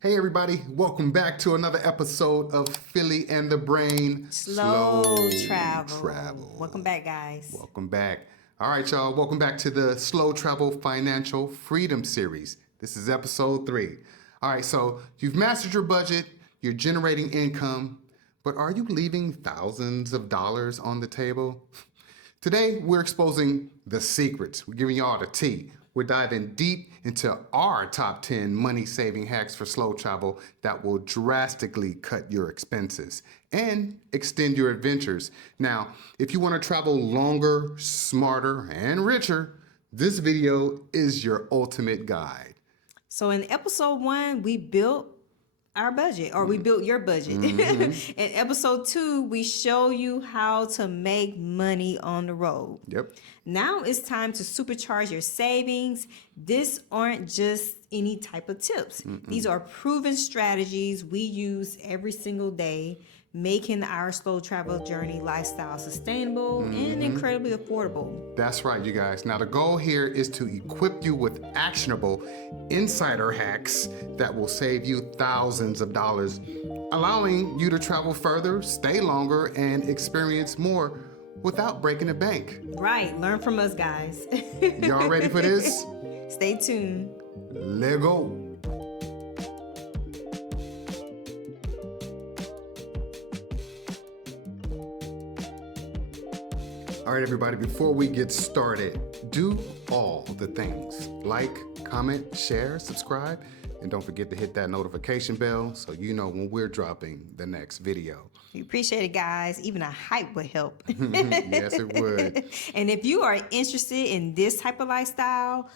Hey everybody, welcome back to another episode of Philly and the Brain Slow travel. Welcome Travel. back, guys. Welcome back. All right, y'all, welcome back to the Slow Travel Financial Freedom Series. This is episode 3. All right, so you've mastered your budget, you're generating income, but are you leaving thousands of dollars on the table? Today, we're exposing the secrets. We're giving y'all the tea. We're diving deep into our top 10 money saving hacks for slow travel that will drastically cut your expenses and extend your adventures. Now, if you want to travel longer, smarter, and richer, this video is your ultimate guide. So, in episode 1, we built our budget, or we built your budget. In episode 2, we show you how to make money on the road. Yep. Now it's time to supercharge your savings. These aren't just any type of tips. These are proven strategies we use every single day, making our slow travel journey lifestyle sustainable and incredibly affordable. That's right, you guys. Now, the goal here is to equip you with actionable insider hacks that will save you thousands of dollars, allowing you to travel further, stay longer, and experience more without breaking the bank. Right, learn from us, guys. Y'all ready for this? Stay tuned. Let go. All right, everybody, before we get started, do all the things. Like, comment, share, subscribe, and don't forget to hit that notification bell so you know when we're dropping the next video. We appreciate it, guys. Even a hype would help. Yes, it would. And if you are interested in this type of lifestyle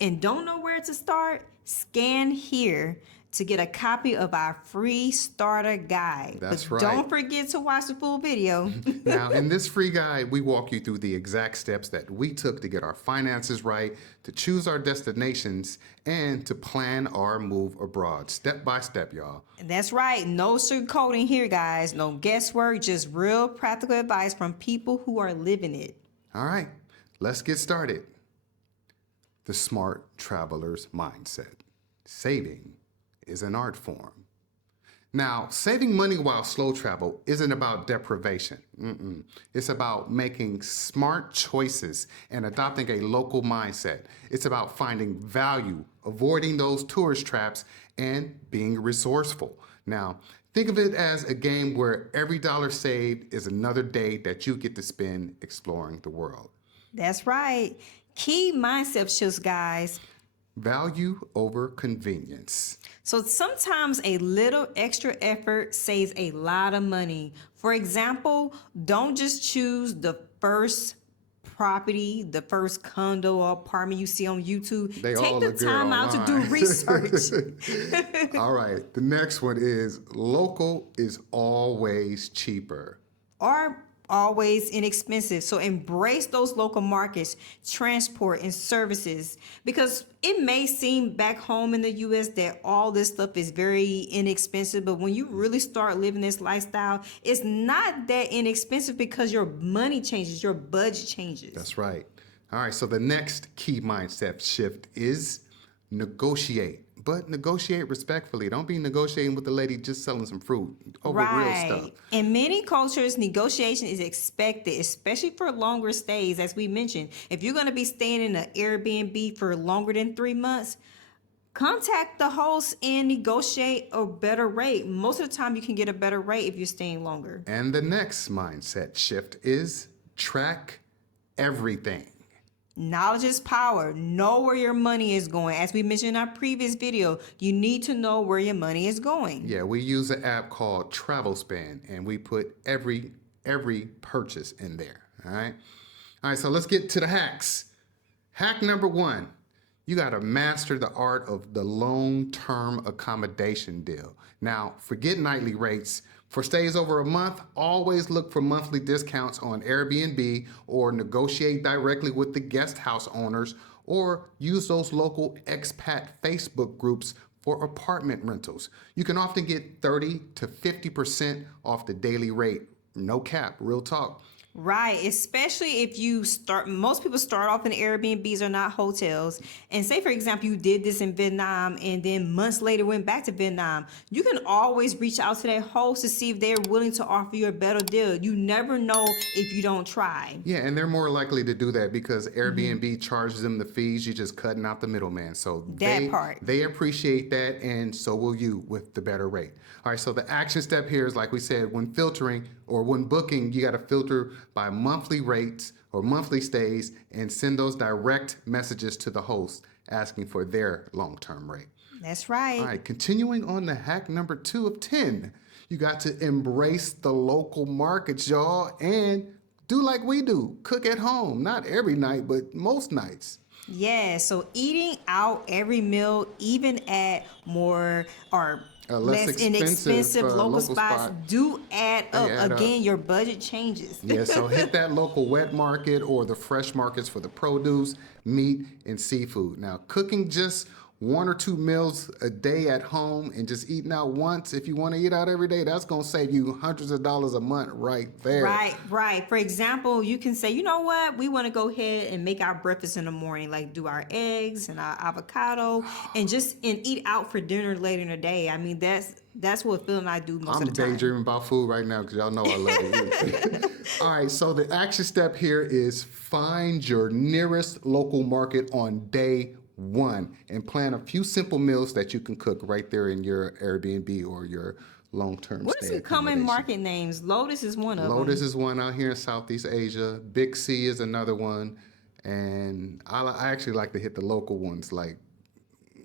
and don't know where to start, scan here to get a copy of our free starter guide. That's but right. Don't forget to watch the full video. Now, in this free guide, we walk you through the exact steps that we took to get our finances right, to choose our destinations, and to plan our move abroad, step by step, y'all. And that's right. No sugarcoating here, guys. No guesswork, just real practical advice from people who are living it. All right, let's get started. The smart traveler's mindset. Saving is an art form. Now, saving money while slow travel isn't about deprivation. It's about making smart choices and adopting a local mindset. It's about finding value, avoiding those tourist traps, and being resourceful. Now, think of it as a game where every dollar saved is another day that you get to spend exploring the world. That's right. Key mindset shifts, guys. Value over convenience. So sometimes a little extra effort saves a lot of money. For example, don't just choose the first property, the first condo or apartment you see on YouTube. They all Take the look good time out to do online. research. All right, the next one is local is always cheaper. Are always inexpensive. So embrace those local markets, transport, and services, because it may seem back home in the US that all this stuff is very inexpensive, but when you really start living this lifestyle, it's not that inexpensive because your money changes, your budget changes. That's right. All right, so the next key mindset shift is negotiate, but negotiate respectfully. Don't be negotiating with the lady just selling some fruit over real stuff. In many cultures, negotiation is expected, especially for longer stays. As we mentioned, if you're going to be staying in an Airbnb for longer than 3 months, contact the host and negotiate a better rate. Most of the time, you can get a better rate if you're staying longer. And the next mindset shift is track everything. Knowledge is power. Know where your money is going. As we mentioned in our previous video, you need to know where your money is going. Yeah, we use an app called Travel Span, and we put every purchase in there. All right, so let's get to the hacks. Hack number 1, you got to master the art of the long-term accommodation deal. Now, forget nightly rates. For stays over a month, always look for monthly discounts on Airbnb or negotiate directly with the guest house owners, or use those local expat Facebook groups for apartment rentals. You can often get 30 to 50% off the daily rate. No cap, real talk. Right, especially if you start, most people start off in Airbnbs or not hotels. And say, for example, you did this in Vietnam and then months later went back to Vietnam. You can always reach out to that host to see if they're willing to offer you a better deal. You never know if you don't try. Yeah, and they're more likely to do that because Airbnb charges them the fees. You're just cutting out the middleman. So That part. they appreciate that, and so will you with the better rate. All right, so the action step here is, like we said, when filtering or when booking, you got to filter by monthly rates or monthly stays and send those direct messages to the host asking for their long-term rate. That's right. All right, continuing on to hack number 2 of 10. You got to embrace the local markets, y'all, and do like we do. Cook at home. Not every night, but most nights. Yeah, so eating out every meal, even at more or Less less expensive, inexpensive local local spots, spot. do add up. add up. Again, your budget changes. Yeah, so hit that local wet market or the fresh markets for the produce, meat, and seafood. Now, cooking just 1 or 2 meals a day at home and just eating out once, if you want to eat out every day, that's going to save you hundreds of dollars a month right there. Right. For example, you can say, you know what, we want to go ahead and make our breakfast in the morning, like do our eggs and our avocado, and eat out for dinner later in the day. I mean, that's what Phil and I do most I'm of the time. daydreaming about food right now because y'all know I love to eat. All right, so the action step here is find your nearest local market on day 1 and plan a few simple meals that you can cook right there in your Airbnb or your long-term What are stay some common accommodation. market names? Lotus is one of them. Lotus is one out here in Southeast Asia. Big C is another one. And I actually like to hit the local ones, like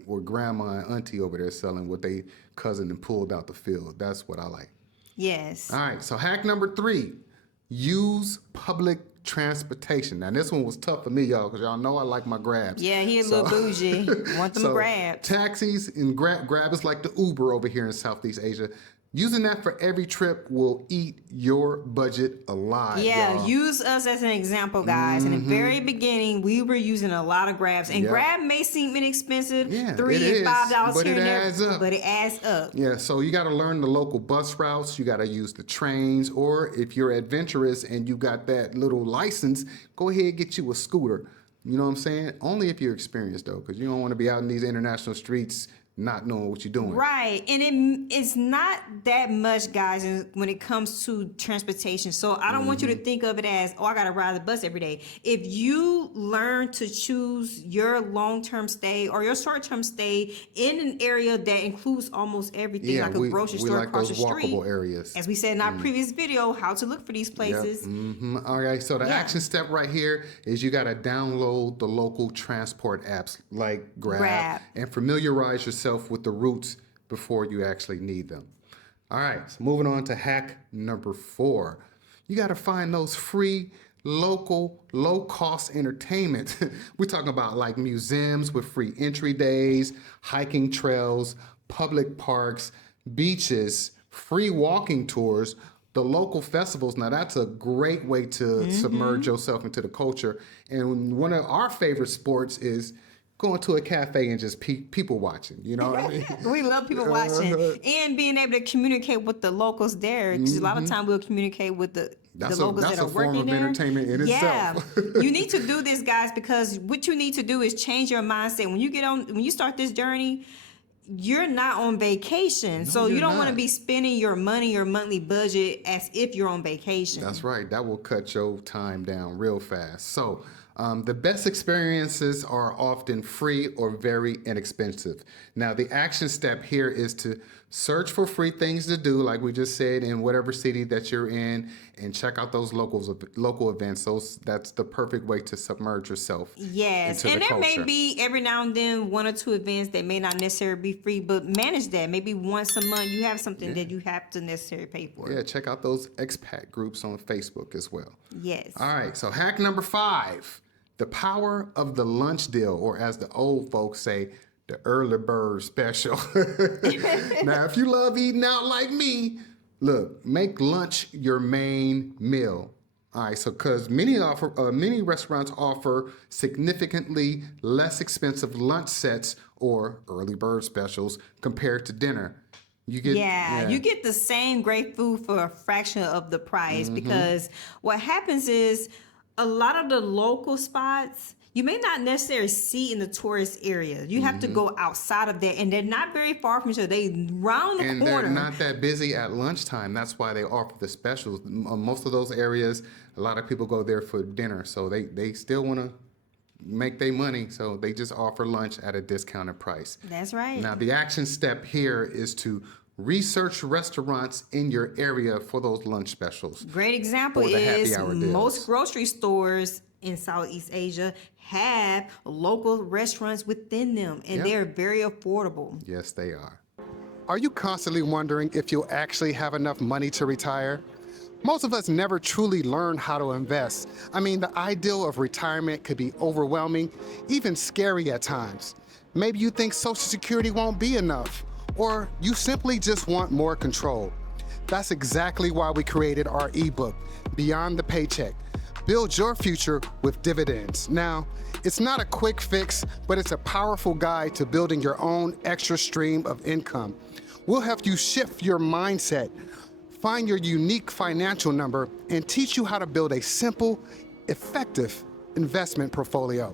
where grandma and auntie over there selling what they cousin and pulled out the field. That's what I like. Yes. All right, so hack number 3, use public transportation. Now this one was tough for me, y'all, because y'all know I like my grabs. Yeah, he a little bougie. Want them grabs. Taxis and grab is like the Uber over here in Southeast Asia. Using that for every trip will eat your budget alive. Yeah, y'all. use us as an example, guys. In the very beginning, we were using a lot of grabs, and Yep. Grab may seem inexpensive, Yeah, $3 it and is, $5 but here it and there, adds up. but it adds up. Yeah, so you got to learn the local bus routes. You got to use the trains, or if you're adventurous and you got that little license, go ahead and get you a scooter. You know what I'm saying? Only if you're experienced, though, because you don't want to be out in these international streets not knowing what you're doing. Right, and it's not that much, guys, when it comes to transportation. So I don't want you to think of it as, oh, I gotta ride the bus every day. If you learn to choose your long-term stay or your short-term stay in an area that includes almost everything, Yeah, like a grocery we store like across those the street, walkable areas. as we said in our previous video, how to look for these places. All right, so the Yeah. action step right here is you got to download the local transport apps like Grab and familiarize yourself with the routes before you actually need them. All right, so moving on to hack number 4. You got to find those free, local, low-cost entertainment. We're talking about like museums with free entry days, hiking trails, public parks, beaches, free walking tours, the local festivals. Now that's a great way to submerge yourself into the culture. And one of our favorite sports is going to a cafe and just people watching. You know what I mean? We love people watching and being able to communicate with the locals there. Because a lot of time we'll communicate with the locals that are form working of there. entertainment in itself. You need to do this, guys, because what you need to do is change your mindset. When you start this journey, you're not on vacation. So you don't want to be spending your money, your monthly budget as if you're on vacation. That's right. That will cut your time down real fast. So the best experiences are often free or very inexpensive. Now, the action step here is to search for free things to do, like we just said, in whatever city that you're in, and check out those local events. That's the perfect way to submerge yourself. Yes, into and the there may culture. be every now and then 1 or 2 events that may not necessarily be free, but manage that. Maybe once a month you have something that you have to necessarily pay for. Yeah, check out those expat groups on Facebook as well. Yes. All right, so hack number 5, the power of the lunch deal, or as the old folks say, the early bird special. Now, if you love eating out like me, look, make lunch your main meal. All right, so because many restaurants offer significantly less expensive lunch sets or early bird specials compared to dinner. You get You get the same great food for a fraction of the price because what happens is a lot of the local spots you may not necessarily see in the tourist area. You have to go outside of that, and they're not very far from each other. They round the and corner. they're not that busy at lunchtime. That's why they offer the specials. Most of those areas, a lot of people go there for dinner, so they still want to make their money, so they just offer lunch at a discounted price. That's right. Now, the action step here is to research restaurants in your area for those lunch specials. Great example or the happy is hour deals. most grocery stores in Southeast Asia have local restaurants within them, and Yep. they're very affordable. Yes, they are. Are you constantly wondering if you'll actually have enough money to retire? Most of us never truly learn how to invest. I mean, the ideal of retirement could be overwhelming, even scary at times. Maybe you think Social Security won't be enough, or you simply just want more control. That's exactly why we created our ebook, Beyond the Paycheck. Build your future with dividends. Now, it's not a quick fix, but it's a powerful guide to building your own extra stream of income. We'll help you shift your mindset, find your unique financial number, and teach you how to build a simple, effective investment portfolio.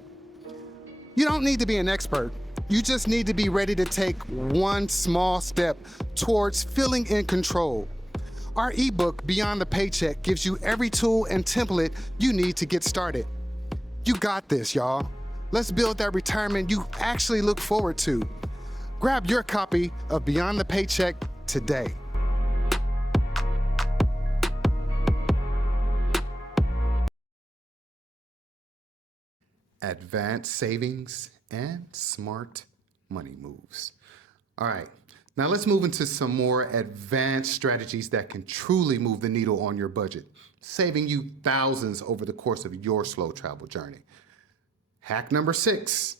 You don't need to be an expert. You just need to be ready to take one small step towards feeling in control. Our ebook, Beyond the Paycheck, gives you every tool and template you need to get started. You got this, y'all. Let's build that retirement you actually look forward to. Grab your copy of Beyond the Paycheck today. Advanced savings and smart money moves. All right, now let's move into some more advanced strategies that can truly move the needle on your budget, saving you thousands over the course of your slow travel journey. Hack number 6,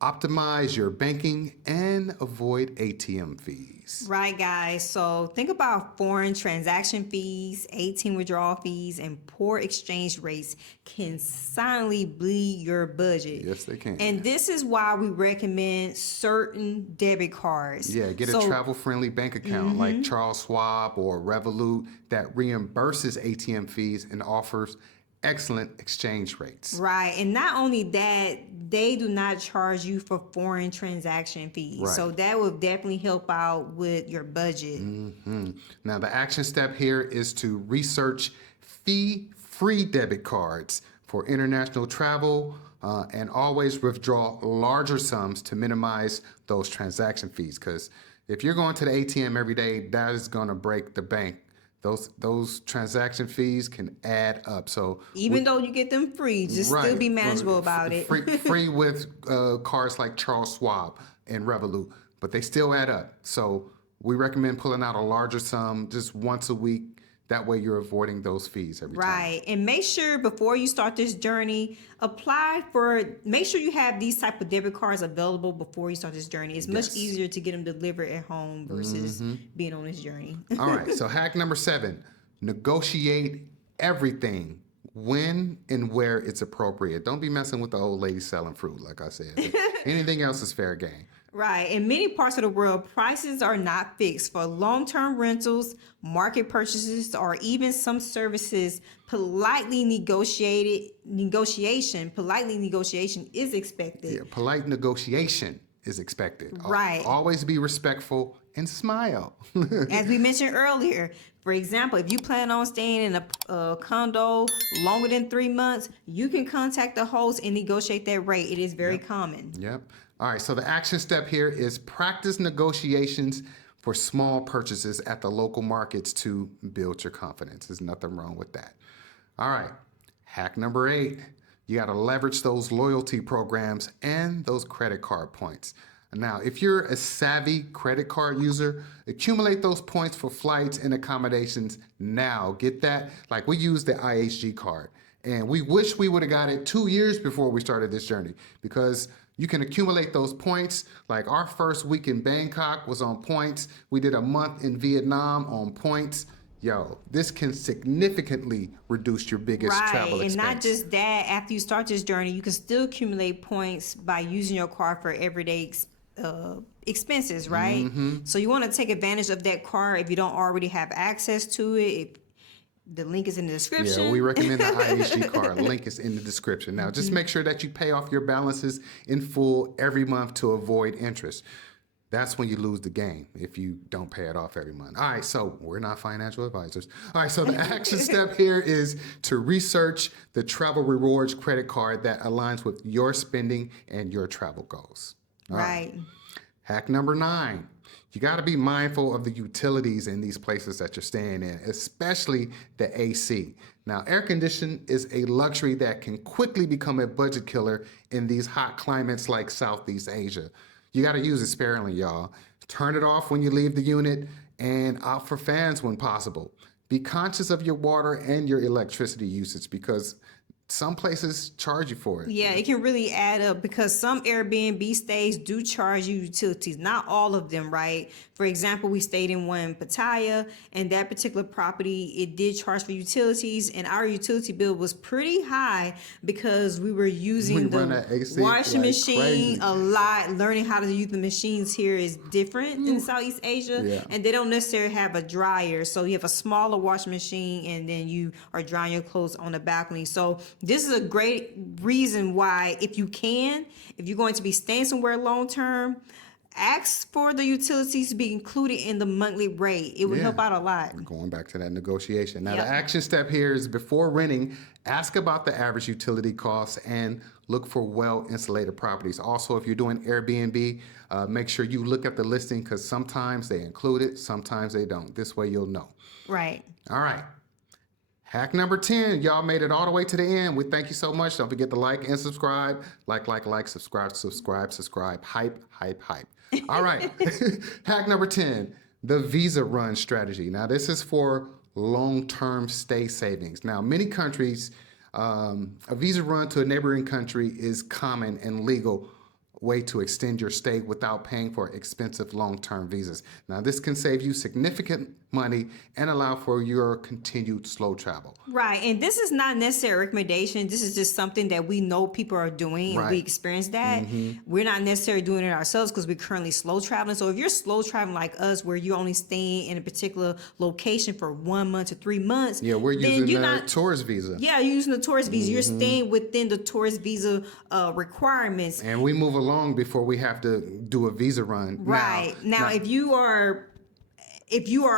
optimize your banking and avoid ATM fees. Right, guys. So think about foreign transaction fees, ATM withdrawal fees, and poor exchange rates can silently bleed your budget. Yes, they can. And this is why we recommend certain debit cards. Yeah, get a travel-friendly bank account like Charles Schwab or Revolut that reimburses ATM fees and offers excellent exchange rates. Right. And not only that, they do not charge you for foreign transaction fees. Right. So that will definitely help out with your budget. Now, the action step here is to research fee-free debit cards for international travel and always withdraw larger sums to minimize those transaction fees. Because if you're going to the ATM every day, that is going to break the bank. Those transaction fees can add up. So even though you get them free, just still be manageable about it. Free with cards like Charles Schwab and Revolut, but they still add up. So we recommend pulling out a larger sum just once a week. That way you're avoiding those fees every time. Right. And make sure before you start this journey, make sure you have these type of debit cards available before you start this journey. It's much easier to get them delivered at home versus being on this journey. All right. So hack number 7, negotiate everything when and where it's appropriate. Don't be messing with the old lady selling fruit, like I said. Anything else is fair game. Right. In many parts of the world, prices are not fixed for long-term rentals, market purchases, or even some services. Polite negotiation is expected. Yeah, polite negotiation is expected. Right. Always be respectful and smile. As we mentioned earlier, for example, if you plan on staying in a condo longer than 3 months, you can contact the host and negotiate that rate. It is very common. Yep. All right, so the action step here is practice negotiations for small purchases at the local markets to build your confidence. There's nothing wrong with that. All right, hack number 8, you got to leverage those loyalty programs and those credit card points. Now, if you're a savvy credit card user, accumulate those points for flights and accommodations now. Get that? Like we use the IHG card, and we wish we would have got it 2 years before we started this journey because you can accumulate those points. Like our first week in Bangkok was on points. We did a month in Vietnam on points. Yo, this can significantly reduce your biggest travel expense. And not just that, after you start this journey, you can still accumulate points by using your card for everyday expenses, right? So you want to take advantage of that card if you don't already have access to it. The link is in the description. Yeah, we recommend the IHG card. Link is in the description. Now, just make sure that you pay off your balances in full every month to avoid interest. That's when you lose the game if you don't pay it off every month. All right, so we're not financial advisors. All right, so the action step here is to research the travel rewards credit card that aligns with your spending and your travel goals. All right. Hack number 9. You got to be mindful of the utilities in these places that you're staying in, especially the AC. Now, air conditioning is a luxury that can quickly become a budget killer in these hot climates like Southeast Asia. You got to use it sparingly, y'all. Turn it off when you leave the unit and opt for fans when possible. Be conscious of your water and your electricity usage because some places charge you for it. Yeah, it can really add up because some Airbnb stays do charge you utilities. Not all of them, right? For example, we stayed in one in Pattaya, and that particular property, it did charge for utilities, and our utility bill was pretty high because we were using the washing machine a lot. Learning how to use the machines here is different in Southeast Asia, and they don't necessarily have a dryer. So you have a smaller washing machine, and then you are drying your clothes on the balcony. So this is a great reason why, if you're going to be staying somewhere long term, ask for the utilities to be included in the monthly rate. It would help out a lot. We're going back to that negotiation. Now, the action step here is before renting, ask about the average utility costs and look for well-insulated properties. Also, if you're doing Airbnb, make sure you look at the listing because sometimes they include it, sometimes they don't. This way you'll know. Right. All right. Hack number 10, y'all made it all the way to the end. We thank you so much. Don't forget to like and subscribe. Like, subscribe. Hype. All right. Hack number 10, the visa run strategy. Now, this is for long-term stay savings. Now, many countries, a visa run to a neighboring country is common and legal way to extend your stay without paying for expensive long-term visas. Now, this can save you significant money and allow for your continued slow travel. Right, and this is not necessarily a recommendation. This is just something that we know people are doing, and we experience that. We're not necessarily doing it ourselves because we're currently slow traveling. So if you're slow traveling like us, where you're only staying in a particular location for 1 month to 3 months, we're using the tourist visa. Yeah, you're using the tourist visa. You're staying within the tourist visa requirements. And we move along before we have to do a visa run. Right. Now if you are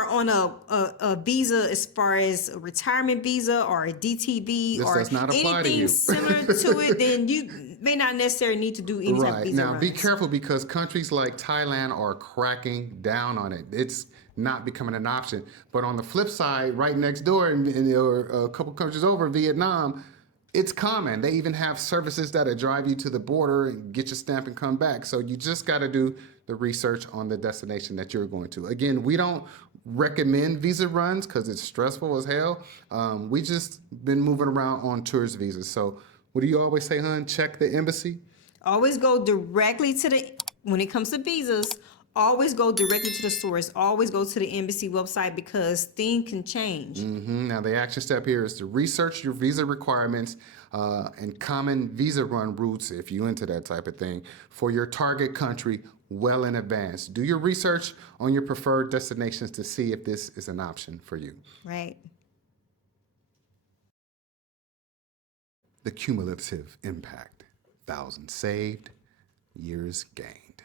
on a visa as far as a retirement visa or a DTV or anything similar to it, then you may not necessarily need to do any type of visa Now, runs. be careful because countries like Thailand are cracking down on it. It's not becoming an option. But on the flip side, right next door, or a couple countries over, Vietnam, it's common. They even have services that'll drive you to the border and get your stamp and come back. So you just got to do the research on the destination that you're going to. Again, we don't recommend visa runs because it's stressful as hell. We just been moving around on tourist visas. So what do you always say, hon? Check the embassy? Always go directly to when it comes to visas, always go directly to the source. Always go to the embassy website because things can change. Now, the action step here is to research your visa requirements and common visa run routes, if you're into that type of thing, for your target country well in advance. Do your research on your preferred destinations to see if this is an option for you. Right. The cumulative impact. Thousands saved, years gained.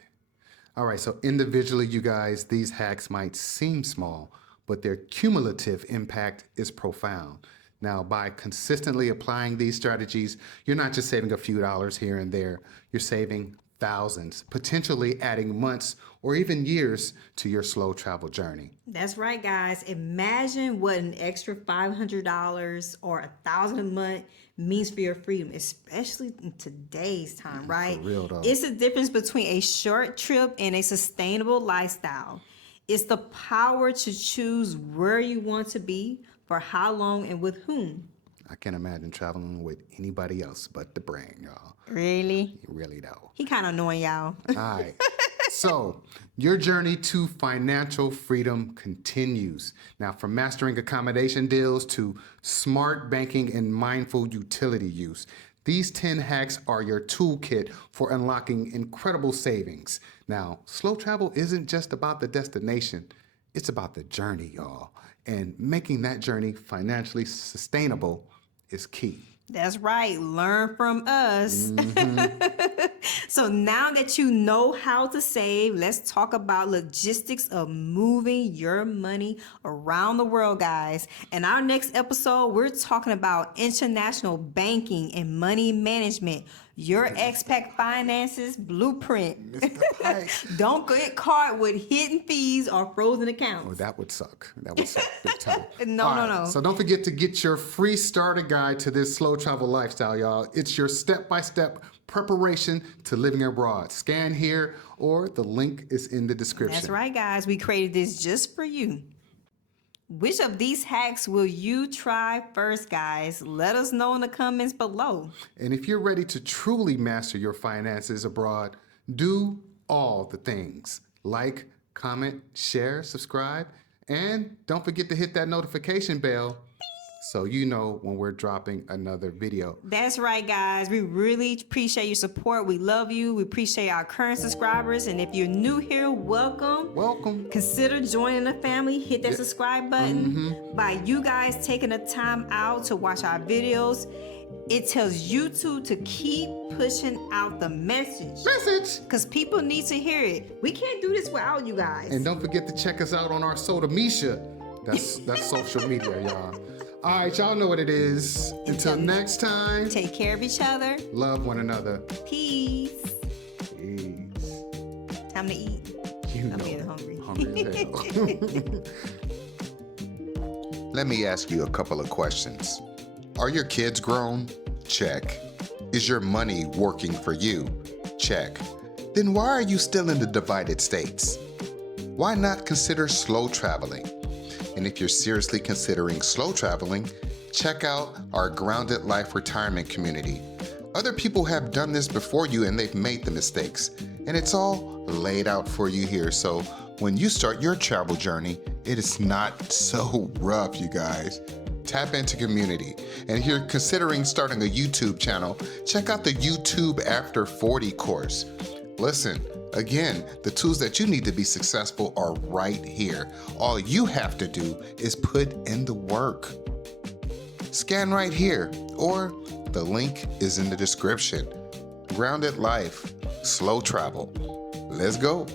All right, so individually, you guys, these hacks might seem small, but their cumulative impact is profound. Now, by consistently applying these strategies, you're not just saving a few dollars here and there, you're saving thousands, potentially adding months or even years to your slow travel journey. That's right, guys. Imagine what an extra $500 or $1,000 a month means for your freedom, especially in today's time, right? For real, though. It's the difference between a short trip and a sustainable lifestyle. It's the power to choose where you want to be, for how long, and with whom. I can't imagine traveling with anybody else but the brain, y'all. Really? Really, though. He kind of annoying, y'all. All right. So, your journey to financial freedom continues. Now, from mastering accommodation deals to smart banking and mindful utility use, These 10 hacks are your toolkit for unlocking incredible savings. Now, slow travel isn't just about the destination, it's about the journey, y'all. And making that journey financially sustainable is key. That's right. Learn from us. So now that you know how to save, let's talk about logistics of moving your money around the world, guys. In our next episode, we're talking about international banking and money management. Your expat finances blueprint. Don't get caught with hidden fees or frozen accounts. Oh, that would suck. That would suck big time. No. So don't forget to get your free starter guide to this slow travel lifestyle, y'all. It's your step-by-step preparation to living abroad. Scan here or the link is in the description. That's right, guys. We created this just for you. Which of these hacks will you try first, guys? Let us know in the comments below. And if you're ready to truly master your finances abroad, do all the things. Like, comment, share, subscribe, and don't forget to hit that notification bell so you know when we're dropping another video. That's right, guys. We really appreciate your support. We love you. We appreciate our current subscribers. And if you're new here, welcome. Welcome. Consider joining the family. Hit that subscribe button. By you guys taking the time out to watch our videos, it tells YouTube to keep pushing out the message. Because people need to hear it. We can't do this without you guys. And don't forget to check us out on our social media. That's social media, y'all. All right, y'all know what it is. Until next time. Take care of each other. Love one another. Peace. Peace. Time to eat. I'm getting hungry. Hungry as hell. Let me ask you a couple of questions. Are your kids grown? Check. Is your money working for you? Check. Then why are you still in the divided states? Why not consider slow traveling? And if you're seriously considering slow traveling, check out our Grounded Life Retirement community. Other people have done this before you and they've made the mistakes. And it's all laid out for you here. So when you start your travel journey, it is not so rough, you guys. Tap into community. And if you're considering starting a YouTube channel, check out the YouTube After 40 course. Listen, again, the tools that you need to be successful are right here. All you have to do is put in the work. Scan right here, or the link is in the description. Grounded Life, slow travel. Let's go.